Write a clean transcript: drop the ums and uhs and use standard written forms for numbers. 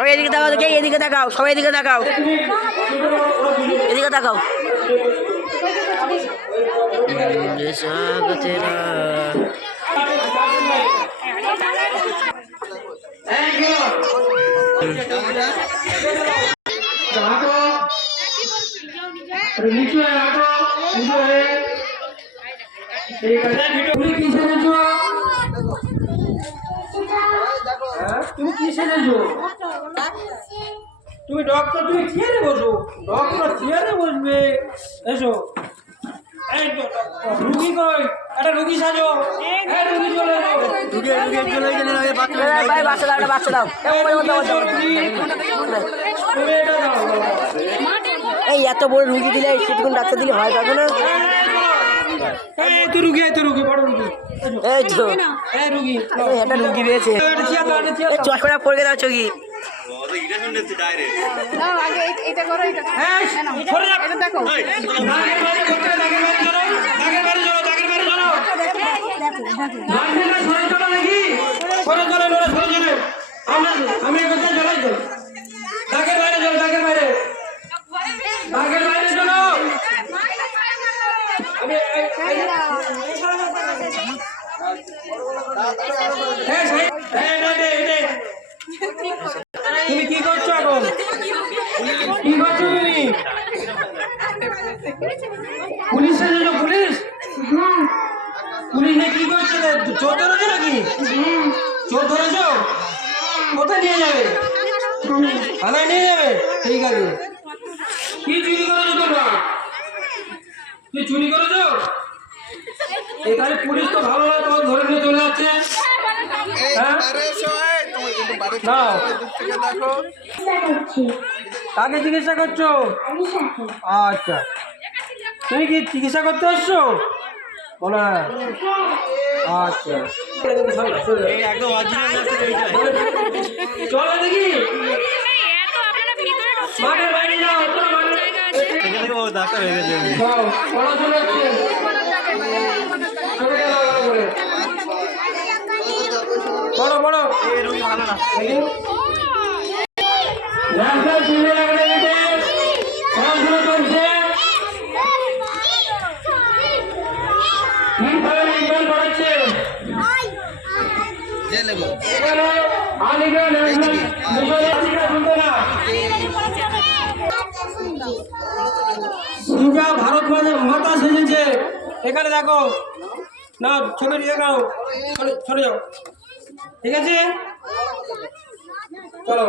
সবাই এদিকে তাকাও, দেখে এদিকে তাকাও, সবাই এদিকে তাকাও, এদিকে তাকাও। তুমি কি সেজেছো? তুমি ডক্টর, তুমি চেয়ারে বসো, ডক্টর চেয়ারে বসবে। এসো, এই তো রুগী কই, একটা রুগী সাজো, রুগী চলে এলো, বাচ্চা দাও, বাচ্চা দাও। তুমি এটা দাও। এই এত বড় রুগী দিলে সেটুকুন ডাক্তার দিলে হয় তখন না। এই তো রুগী, এই তো রুগী, বড় রুগী। এই তো এই রুগী, একটা রুগী পেয়েছে। চশমাটা পড়ে দাও চোখি। আমি চলাই তো ডাকের বাইরে চলো, ডাকের বাইরে, ডাকের বাইরে চলো। তুমি কি করছো এখন? কি করছো তুমি? পুলিশ এসেছো? পুলিশ পুলিশে কি করছো? চোর ধরেছো নাকি? চোর ধরেছো? কোথায় নিয়ে যাবে? থানায় নিয়ে যাবে? ঠিক আছে। কি চুরি করেছো তোমরা? তুই চুরি করেছো? এখানে পুলিশ তো ভালো না, তোমার ধরে নিয়ে চলে যাচ্ছে। কাকে চিকিৎসা করছো? আচ্ছা, তুমি কি চিকিৎসা করতে আসছো? বলা আচ্ছা, চলো দেখি মাঠের বাইরে যাও, ডাক্তার হয়ে গেছে। পড়াশোনা হচ্ছে। বড় বড় রোগী ভালো না। পড়াশোনা চলছে। পড়াচ্ছে ভারত মাতা সেজেছে। এখানে দেখো না, ছবি দেখাও, সরে যাও, ঠিক আছে? চলো।